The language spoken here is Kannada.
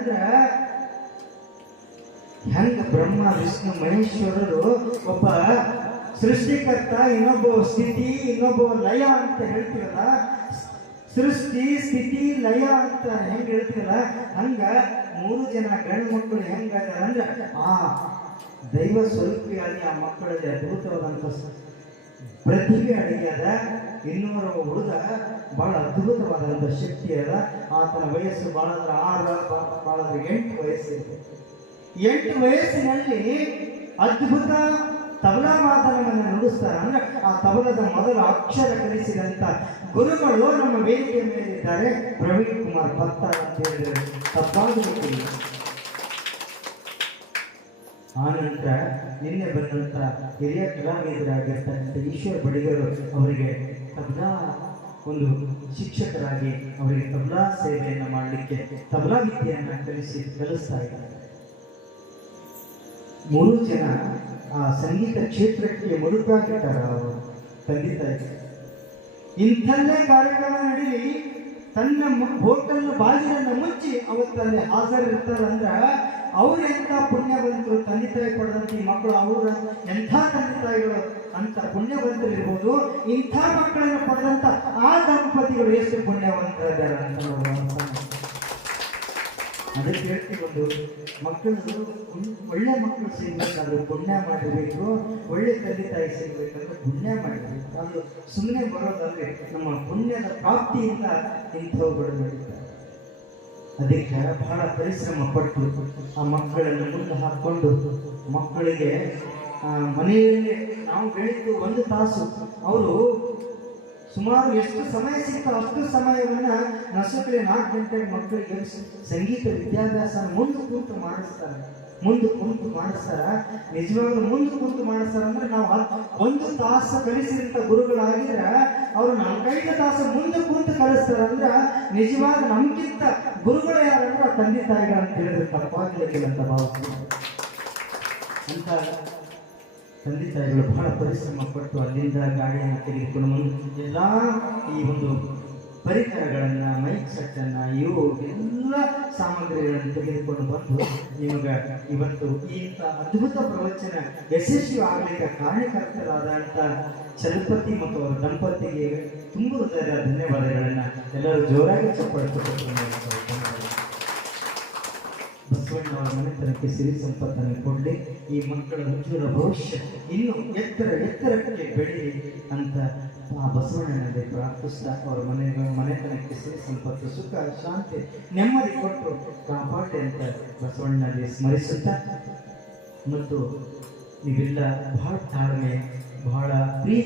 ಅಂದ್ರ ಹೆಂಗ ಬ್ರಹ್ಮ ವಿಷ್ಣು ಮಹೇಶ್ವರರು ಒಬ್ಬ ಸೃಷ್ಟಿಕರ್ತ, ಇನ್ನೊಬ್ಬ ಸ್ಥಿತಿ, ಇನ್ನೊಬ್ಬ ಲಯ ಅಂತ ಹೇಳ್ತೀವಲ್ಲ, ಸೃಷ್ಟಿ ಸ್ಥಿತಿ ಲಯ ಅಂತ ಹೆಂಗ ಹೇಳ್ತೀವಲ್ಲ, ಹಂಗ 3 ಜನ ಗಂಡು ಮಕ್ಕಳು ಹೆಂಗಾದ ಅಂದ್ರೆ ಆ ದೈವ ಸ್ವರೂಪಿಯಾಗಿ ಆ ಮಕ್ಕಳಲ್ಲಿ ಅದ್ಭುತವಾದಂಥ ಪ್ರತಿಭೆ ಅಡಿಗೆದ. ಇನ್ನೂರ ಹುಡುಗ ಬಹಳ ಅದ್ಭುತವಾದಂಥ ಶಕ್ತಿ ಅದ. ಆತನ ವಯಸ್ಸು ಬಾಳದ್ರ 6, ಬಾಳದ್ರ 8 ವಯಸ್ಸು. 8 ವಯಸ್ಸಿನಲ್ಲಿ ಅದ್ಭುತ ತಬಲಾ ವಾದನವನ್ನು ನುಡಿಸ್ತಾರೆ. ಅಂದ್ರೆ ಆ ತಬಲದ ಮೊದಲ ಅಕ್ಷರ ಕಲಿಸಿದಂತ ಗುರುಗಳು ನಮ್ಮ ವೇದಿಕೆ ಮೇಲಿದ್ದಾರೆ. ಪ್ರವೀಣ್ ಕುಮಾರ್ ಭಕ್ತಾರ್ ಅಂತ ಹೇಳಿದ್ರೆ ತಪ್ಪಾಗಲಿಕ್ಕಿಲ್ಲ. ಆನಂತರ ನಿನ್ನೆ ಬಂದಂತ ಹಿರಿಯ ಕಲಾವಿದರಾಗಿರ್ತಕ್ಕಂಥ ಈಶ್ವರ್ ಬಡಿಗರು ಅವರಿಗೆ ತಬಲಾ ಒಂದು ಶಿಕ್ಷಕರಾಗಿ ಅವರಿಗೆ ತಬಲಾ ಸೇವೆಯನ್ನು ಮಾಡಲಿಕ್ಕೆ ತಬಲಾ ವಿದ್ಯೆಯನ್ನು ಕಲಿಸ್ತಾ ಇದ್ದಾರೆ. 3 ಜನ ಆ ಸಂಗೀತ ಕ್ಷೇತ್ರಕ್ಕೆ ಮುಡುಪಾಗಿಟ್ಟಾರ ಅವರು ತಂದೆ ತಾಯಿ. ಇಂಥಲ್ಲೇ ಕಾರ್ಯಕ್ರಮ ನಡೀಲಿ, ತನ್ನ ಹೋಟೆಲ್ ಬಾಗಿಲನ್ನು ಮುಚ್ಚಿ ಅವತ್ತಲ್ಲಿ ಹಾಜರಿರ್ತಾರಂದ್ರ ಅವ್ರು ಎಂಥ ಪುಣ್ಯವಂತರು, ತಂದೆ ತಾಯಿ ಪಡೆದಂತ ಈ ಮಕ್ಕಳು ಅವ್ರ ಎಂಥ ತಂದೆ ತಾಯಿಗಳು ಅಂತ ಪುಣ್ಯವಂತರಿರ್ಬೋದು. ಇಂಥ ಮಕ್ಕಳನ್ನು ಪಡೆದಂತ ಆ ದಂಪತಿಗಳು ಎಷ್ಟು ಪುಣ್ಯವಂತರಿದ್ದಾರೆ ಅಂತ ಅದಕ್ಕೆ ಹೇಳ್ತೀವಿ, ಒಂದು ಮಕ್ಕಳು ಒಳ್ಳೆ ಮಕ್ಕಳು ಸಿಗ್ಬೇಕಾದ್ರೆ ಪುಣ್ಯ ಮಾಡಬೇಕು, ಒಳ್ಳೆ ತಂದೆ ತಾಯಿ ಸಿಗ್ಬೇಕಂದ್ರೆ ಪುಣ್ಯ ಮಾಡಬೇಕು. ಅದು ಸುಮ್ಮನೆ ಬರೋದಾದ್ರೆ ನಮ್ಮ ಪುಣ್ಯದ ಪ್ರಾಪ್ತಿಯಿಂದ ಇಂಥವುಗಳು ನಡೀತಾರೆ. ಅದಕ್ಕೆ ಬಹಳ ಪರಿಶ್ರಮ ಪಟ್ಟು ಆ ಮಕ್ಕಳನ್ನು ಮುಂದೆ ಹಾಕೊಂಡು ಮಕ್ಕಳಿಗೆ ಮನೆಯಲ್ಲಿ ನಾವು ಬೆಳಿಗ್ಗೆ 1 ತಾಸು ಅವರು ಸುಮಾರು ಎಷ್ಟು ಸಮಯ ಸಿಗ್ತೋ ಅಷ್ಟು ಸಮಯವನ್ನ ನಸಕಲೆ 4 ಗಂಟೆಗೆ ಮಕ್ಕಳಿಗೆ ಸಂಗೀತ ವಿದ್ಯಾಭ್ಯಾಸ ಮುಂದೆ ಕೂತು ಮಾಡಿಸ್ತಾರೆ. ನಿಜವಾಗ್ಲೂ ಮುಂದೆ ಕೂತು ಮಾಡಿಸ್ತಾರೆ ಅಂದ್ರೆ ನಾವು 1 ತಾಸು ಕಲಿಸಿದಂತ ಗುರುಗಳಾಗಿದ್ರೆ ಅವರು 4-5 ತಾಸು ಮುಂದೆ ಕೂತು ಕಲಿಸ್ತಾರೆ. ಅಂದ್ರೆ ನಿಜವಾದ ನಮ್ಗಿಂತ ಗುರುಗಳು ಯಾರಂದ್ರೆ ತಂದೆ ತಾಯಿಗಳು ಅಂತ ಹೇಳಿದ್ರೆ ತಪ್ಪಾಗಲಿಕ್ಕಿಲ್ಲ ಅಂತ ಭಾವಿಸ್ತಾರೆ. ಅಂತ ತಂದೆ ತಾಯಿಗಳು ಬಹಳ ಪರಿಶ್ರಮ ಪಟ್ಟು ಅಲ್ಲಿಂದ ಗಾಡಿಯನ್ನು ತೆಗೆದುಕೊಂಡು ಮುಂದೆ ಎಲ್ಲ ಈ ಒಂದು ಪರಿಕರಗಳನ್ನ, ಮೈಕ್ ಸೆಟ್ಟನ್ನು, ಇವು ಎಲ್ಲ ಸಾಮಗ್ರಿಗಳನ್ನು ತೆಗೆದುಕೊಂಡು ಬಂದು ನಿಮಗೆ ಇವತ್ತು ಇಂಥ ಅದ್ಭುತ ಪ್ರವಚನ ಯಶಸ್ವಿ ಆಗಲಿಕ್ಕೆ ಕಾರಣಕರ್ತರಾದಂಥ ಚಲಪತಿ ಮತ್ತು ಅವರ ದಂಪತಿಗೆ ತುಂಬ ಹೃದಯದ ಧನ್ಯವಾದಗಳನ್ನು ಎಲ್ಲರೂ ಜೋರಾಗಿ ಚಪ್ಪಡಿಸಿಕೊಂಡು ಬಸವಣ್ಣ ಅವರ ಮನೆತನಕ್ಕೆ ಸಿರಿ ಸಂಪತ್ತನ್ನು ಕೊಡಲಿ, ಈ ಮಕ್ಕಳ ಉಜ್ವಲ ಭವಿಷ್ಯ ಇನ್ನೂ ಎತ್ತರಕ್ಕೆ ಬೆಳೀಲಿ ಅಂತ ಆ ಬಸವಣ್ಣನಲ್ಲಿ ಪ್ರಾರ್ಥಿಸ್ತಾ ಅವರ ಮನೆತನಕ್ಕೆ ಸಿರಿ ಸಂಪತ್ತು, ಸುಖ, ಶಾಂತಿ, ನೆಮ್ಮದಿ ಕೊಟ್ಟು ಕಾಪಾಡಿ ಅಂತ ಬಸವಣ್ಣನಲ್ಲಿ ಸ್ಮರಿಸುತ್ತಾ, ಮತ್ತು ನೀವೆಲ್ಲ ಬಹಳ ತಾಳ್ಮೆ, ಬಹಳ ಪ್ರೀತಿ